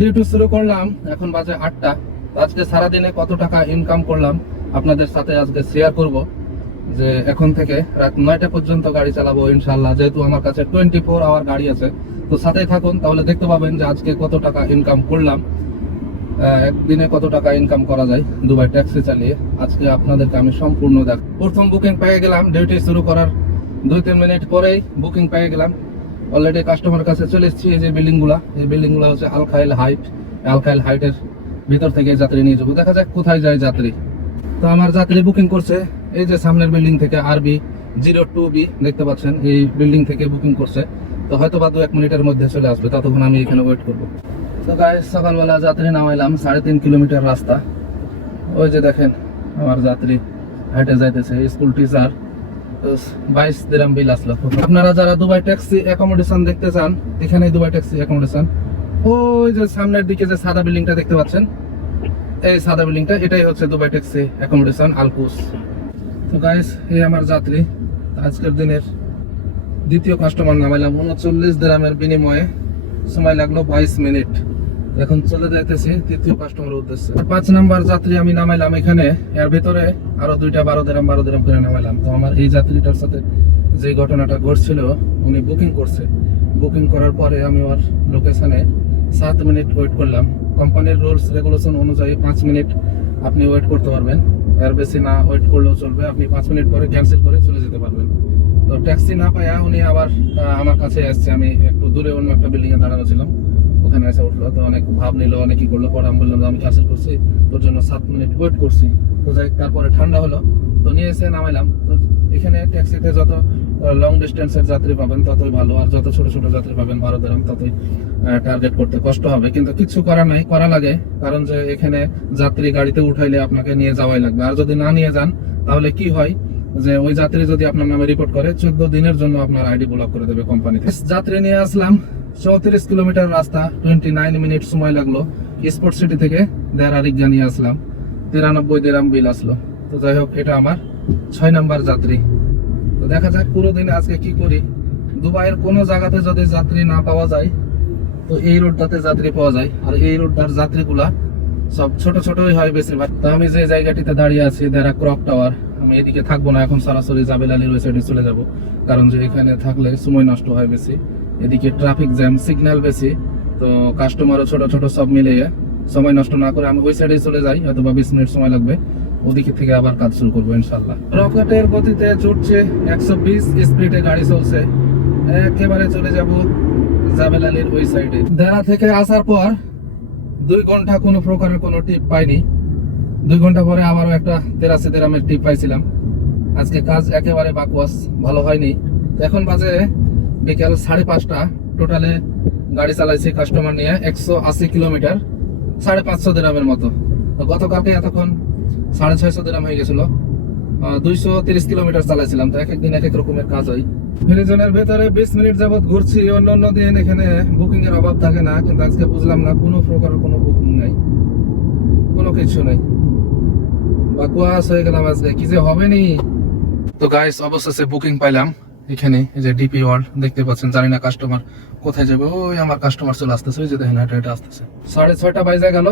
Duty শুরু করলাম, এখন বাজে 8টা। আজকে সারাদিনে কত টাকা ইনকাম করলাম আপনাদের সাথে আজকে শেয়ার করব। যে এখন থেকে রাত 9টা পর্যন্ত গাড়ি চালাবো ইনশাল্লাহ, যেহেতু আমার কাছে 24 আওয়ার গাড়ি আছে। তো সাথেই থাকুন, তাহলে দেখতে পাবেন যে আজকে কত টাকা ইনকাম করলাম, একদিনে কত টাকা ইনকাম করা যায় দুবাই ট্যাক্সি চালিয়ে। আজকে আপনাদেরকে আমি সম্পূর্ণ দেখ। প্রথম বুকিং পেয়ে গেলাম, ডিউটি শুরু করার 2-3 মিনিট পরেই বুকিং পেয়ে গেলাম। অলরেডি কাস্টমার কাছে চলে এসেছি। এই যে বিল্ডিংগুলা হচ্ছে আলখাইল হাইটের ভিতর থেকে যাত্রী নিয়ে যাবো। দেখা যাক কোথায় যায় যাত্রী। তো আমার যাত্রী বুকিং করছে এই যে সামনের বিল্ডিং থেকে, RB02B দেখতে পাচ্ছেন, এই বিল্ডিং থেকে বুকিং করছে। তো হয়তো বা 2-1 মিনিটের মধ্যে চলে আসবে, ততক্ষণ আমি এখানে ওয়েট করবো। তো গাইস, সকালবেলা যাত্রী নামাইলাম, 3.5 কিলোমিটার রাস্তা। ওই যে দেখেন আমার যাত্রী হাইটে যাইতেছে, স্কুল টিচার। 22 দিরহাম বিল আসলো। আপনারা যারা দুবাই ট্যাক্সি অ্যাকোমোডেশন দেখতে চান, এখানে দুবাই ট্যাক্সি অ্যাকোমোডেশন। ওই যে সামনের দিকে যে সাদা বিল্ডিংটা দেখতে পাচ্ছেন, এই সাদা বিল্ডিংটা, এটাই হচ্ছে দুবাই ট্যাক্সি অ্যাকোমোডেশন আলকুস। তো গাইস, এই আমার যাত্রী। আজকের দিনের দ্বিতীয় কাস্টমার নামাইলাম 39 দিরহামের বিনিময়ে। সময় লাগলো 22 মিনিট। এখন চলে যাইতেছি তৃতীয় কাস্টমারের উদ্দেশ্যে। 5 নাম্বার যাত্রী আমি নামাইলাম এখানে। এর ভিতরে আরো দুইটা 12 দিরহাম করে নামাইলাম। তো আমার এই যাত্রীটার সাথে যে ঘটনাটা ঘটছিল, উনি বুকিং করছে। বুকিং করার পরে আমি ওর লোকেশনে 7 মিনিট ওয়েট করলাম। কোম্পানির রুলস রেগুলেশন অনুযায়ী 5 মিনিট আপনি ওয়েট করতে পারবেন, এর বেশি না ওয়েট করলেও চলবে। আপনি 5 মিনিট পরে ক্যান্সেল করে চলে যেতে পারবেন। তো ট্যাক্সি না পাইয়া উনি আবার আমার কাছে আসছে। আমি একটু দূরে অন্য একটা বিল্ডিং এ দাঁড়ানো ছিলাম, ওখানে এসে উঠলো। তো অনেক ভাব নিল, অনেক কি করলো। পরে আমি বললাম যে আমি ক্যান্সেল করছি, তোর জন্য 7 মিনিট ওয়েট করছি। তো যাই, তারপরে ঠান্ডা হলো, তো নিয়ে এসে নামাইলাম। তো এখানে ট্যাক্সিতে যত লং ডিস্টেন্সের যাত্রী পাবেন ততই ভালো, আর যত ছোট ছোট যাত্রী পাবেন 12 দিরহাম, ততই টার্গেট করতে কষ্ট হবে। কিন্তু কিছু করার নাই, করা লাগে। কারণ যে এখানে যাত্রী গাড়িতে উঠাইলে আপনাকে নিয়ে যাওয়াই লাগবে। আর যদি না নিয়ে যান তাহলে কি হয়, যে ওই যাত্রী যদি আপনার নামে রিপোর্ট করে 14 দিনের জন্য আপনার আইডি ব্লক করে দেবে কোম্পানিতে। যাত্রী নিয়ে আসলাম, 34 কিলোমিটার রাস্তা, 29 মিনিট সময় লাগলো। স্পোর্ট সিটি থেকে দেরারিগা নিয়ে আসলাম, 93 দিরহাম বিল আসলো। তো যাই হোক, এটা আমার 6 নাম্বার যাত্রী। তো দেখা যাক পুরো দিনে আজকে কি করি। দুবাইয়ের কোনো জায়গাতে যদি যাত্রী না পাওয়া যায়, তো এই রোডটাতে যাত্রী পাওয়া যায়। আর এই রোডটার যাত্রীগুলা সব ছোট ছোটই হয় বেশিরভাগ। তো আমি যে জায়গাটিতে দাঁড়িয়ে আছি, দেরা ক্রক টাওয়ার, আমি এদিকে থাকবো না এখন, সরাসরি জাবেল আলীর ওই সাইডে চলে যাব। কারণ যে এখানে থাকলে সময় নষ্ট হয় বেশি, এদিকে ট্রাফিক জ্যাম, সিগন্যাল বেশি। তো কাস্টমারও ছোট ছোট, সব মিলিয়ে সময় নষ্ট না করে আমি ওই সাইডে চলে যাই। হয়তো বা 20 মিনিট সময় লাগবে, ওদিকে থেকে আবার কাজ শুরু করবো ইনশাল্লাহ। রকেটের গতিতে ছুটছে, 120 স্পিডে গাড়ি চলছে। একেবারে চলে যাব জাবেল আলীর ওই সাইডে। দেরা থেকে আসার পর 2 ঘন্টা কোনো প্রকারের কোনো টিপ পাইনি। 2 ঘন্টা পরে আবারও একটা 83 দিরহামের টিপ পাইছিলাম। আজকে কাজ একেবারে বাকওয়াস, ভালো হয়নি। এখন বাজে বিকেল 5:30। টোটালে গাড়ি চালাইছি কাস্টমার নিয়ে 180 কিলোমিটার, 550 দিরহামের মতো। তো গতকালকে এতক্ষণ 650 দিরহাম হয়ে গেছিল। 230 কিলোমিটার চালাইছিলাম। তো এক একদিন এক এক রকমের কাজ হয়। ফিলিজনের ভেতরে 20 মিনিট যাবত ঘুরছি। অন্য দিন এখানে বুকিং এর অভাব থাকে না, কিন্তু আজকে বুঝলাম না, কোনো প্রকারের কোনো বুকিং নাই, কোনো কিছু নাই। বাকওয়াস হয়ে গেলাম আজকে, কি যে হবে নি। তো গাইস, অবশেষে বুকিং পাইলাম এখানে। এই যে ডিপি ওয়ার্ল্ড দেখতে পাচ্ছেন। জানি না কাস্টমার কোথায় যাবে। ওই আমার কাস্টমার চলে আসতেছে, ওই যে দেখেন হেঁটে আসতেছে। 6:30 বাজে গেল,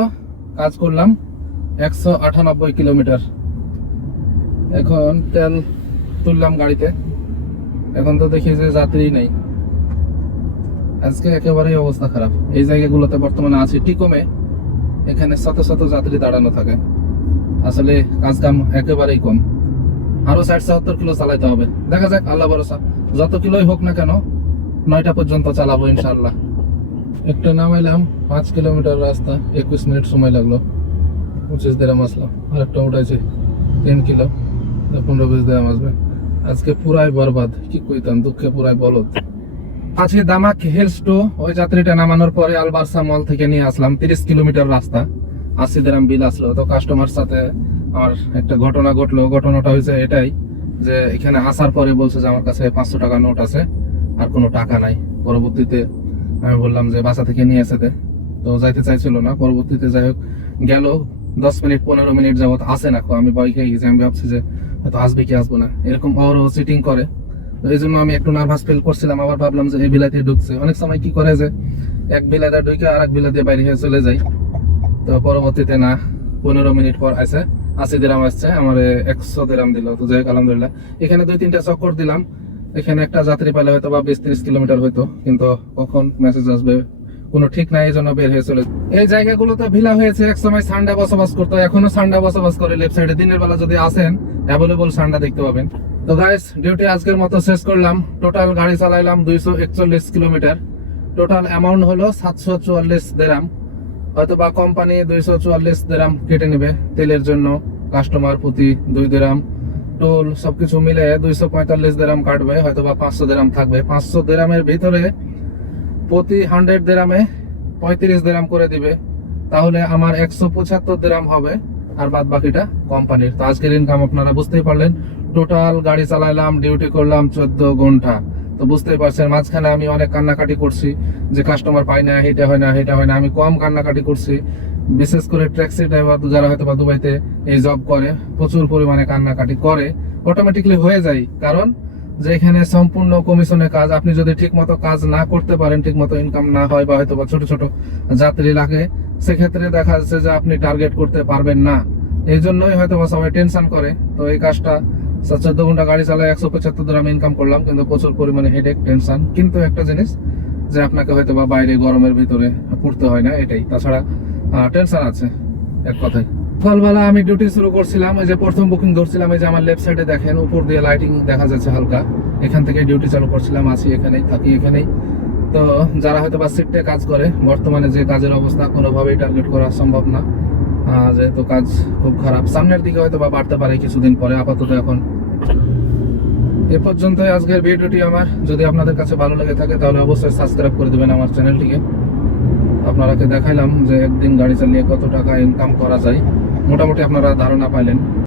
কাজ করলাম 198 কিলোমিটার। এখন তেল তুললাম গাড়িতে। এখন তো দেখি যে যাত্রী নেই। আজকে একেবারেই অবস্থা খারাপ। এই জায়গাগুলোতে বর্তমানে আছি টিকমে, এখানে শত শত যাত্রী দাঁড়ানো থাকে। আসলে কাজ কাম একেবারেই কম। আরো 60-70 কিলো চালাইতে হবে। দেখা যাক, আল্লাহ ভরসা। যত কিলোই হোক না কেন, 9টা পর্যন্ত চালাবো ইনশাল্লাহ। একটা নামাইলাম, 5 কিলোমিটার রাস্তা, 21 মিনিট সময় লাগলো, 25 দিরহাম আসলো। আর একটা উঠাইছে 3 কিলো, 15-20 দিরহাম আসবে। আজকে পুরাই বরবাদ, কি কইতাম, দুঃখে পুরাই বলদ। আজকে দামাক হিলস টু, ওই যাত্রীটা নামানোর পরে আলবার্সা মল থেকে নিয়ে আসলাম, 30 কিলোমিটার রাস্তা, 80 দিরহাম বিল আসলো। তো কাস্টমার সাথে আমার একটা ঘটনা ঘটলো। ঘটনাটা হয়েছে এটাই, যে এখানে আসার পরে বলছে যে আমার কাছে 500 টাকা নোট আছে, আর কোনো টাকা নাই। পরবর্তীতে আমি বললাম যে বাসা থেকে নিয়ে এসে দে। তো যাইতে চাইছিল না। পরবর্তীতে যাই হোক গেল, 10 মিনিট 15 মিনিট যাবত আসে না। আমি ভয় খেয়ে গেছি। আমি ভাবছি যে হয়তো আসবে কি আসবো না, এরকম ওর চিটিং করে। তো এই জন্য আমি একটু নার্ভাস ফিল করছিলাম। আবার ভাবলাম যে এই বিলাইতে ঢুকছে। অনেক সময় কি করে যে এক বিলাতে ঢুকে আর এক বিলাতে বাইরে হয়ে চলে যাই। তো পরবর্তীতে না 15 মিনিট পর আছে 80 দিরাম আসছে, আমার 100 দিরাম দিল। তো যাই হোক আলহামদুলিল্লাহ। এখানে 2-3টা চক্কর দিলাম, এখানে একটা যাত্রী পেলে হয়তো বা 20-30 কিলোমিটার হইতো, কিন্তু কখন মেসেজ আসবে কোনো ঠিক নাই, এই জন্য বের হয়ে চলে। এই জায়গাগুলোতে ভিলা হয়েছে, একসময় সান্ডা বসবাস করতো, এখনো সান্ডা বসবাস করে। লেফট সাইডে দিনের বেলা যদি আসেন অ্যাভেলেবল সান্ডা দেখতে পাবেন। তো গাইস, ডিউটি আজকের মতো শেষ করলাম। টোটাল গাড়ি চালাইলাম 241 কিলোমিটার। টোটাল অ্যামাউন্ট হলো 744 দিরাম। হয়তো বা কোম্পানি 244 দিরাম কেটে নেবে তেলের জন্য, কাস্টমার প্রতি 2 দিরাম, টোল সবকিছু মিলে 245 দিরাম কাটবে। হয়তো বা 500 দিরাম থাকবে। 500 দিরামের ভিতরে প্রতি 100 দিরামে 35 দিরাম করে দিবে, তাহলে আমার 175 দিরাম হবে, আর বাদ বাকিটা কোম্পানির। তো আজকের ইনকাম আপনারা বুঝতেই পারলেন। টোটাল গাড়ি চালাইলাম, ডিউটি করলাম 14 ঘন্টা। তো বুঝতেই পারছেন মাঝখানে আমি অনেক কান্নাকাটি করছি যে কাস্টমার পাই না, এটা হয় না, এটা হয় না। আমি কম কান্নাকাটি করছি, বিশেষ করে ট্যাক্সি ড্রাইভার যারা হয়তো বা দুবাইতে এই জব করে প্রচুর পরিমাণে কান্নাকাটি করে, অটোমেটিকলি হয়ে যায়। কারণ যে এখানে সম্পূর্ণ কমিশনের কাজ, আপনি যদি ঠিক মতো কাজ না করতে পারেন, ঠিক মতো ইনকাম না হয়, বা হয়তো বা ছোট ছোট যাত্রী লাগে, সেক্ষেত্রে দেখা যাচ্ছে যে আপনি টার্গেট করতে পারবেন না। এই জন্যই হয়তো বা সবাই টেনশন করে। তো এই কাজটা 14 ঘন্টা গাড়ি চালায় 175 দিরাম ইনকাম করলাম, কিন্তু প্রচুর পরিমাণে হেডেক, টেনশন। কিন্তু একটা জিনিস যে আপনাকে হয়তো বা বাইরে গরমের ভিতরে পড়তে হয় না, এটাই। তাছাড়া টেনশন আছে এক কথায়। সকালবেলা আমি ডিউটি শুরু করছিলাম, এই যে প্রথম বুকিং ধরছিলাম, এই যে আমার লেফট সাইডে দেখেন উপর দিয়ে লাইটিং দেখা যাচ্ছে হালকা, এখান থেকে ডিউটি চালু করছিলাম। আছি এখানেই, থাকি এখানেই। তো যারা হয়তো বা শিফটে কাজ করে, বর্তমানে যে কাজের অবস্থা কোনোভাবেই টার্গেট করা সম্ভব না, যেহেতু কাজ খুব খারাপ। সামনের দিকে হয়তো বা বাড়তে পারে কিছুদিন পরে, আপাতত এখন এ পর্যন্তই আজকের ভিডিওটি আমার। যদি আপনাদের কাছে ভালো লেগে থাকে তাহলে অবশ্যই সাবস্ক্রাইব করে দেবেন আমার চ্যানেলটিকে। আপনারাকে দেখাইলাম যে একদিন গাড়ি চালিয়ে কত টাকা ইনকাম করা যায়, মোটামুটি আপনারা ধারণা পাইলেন।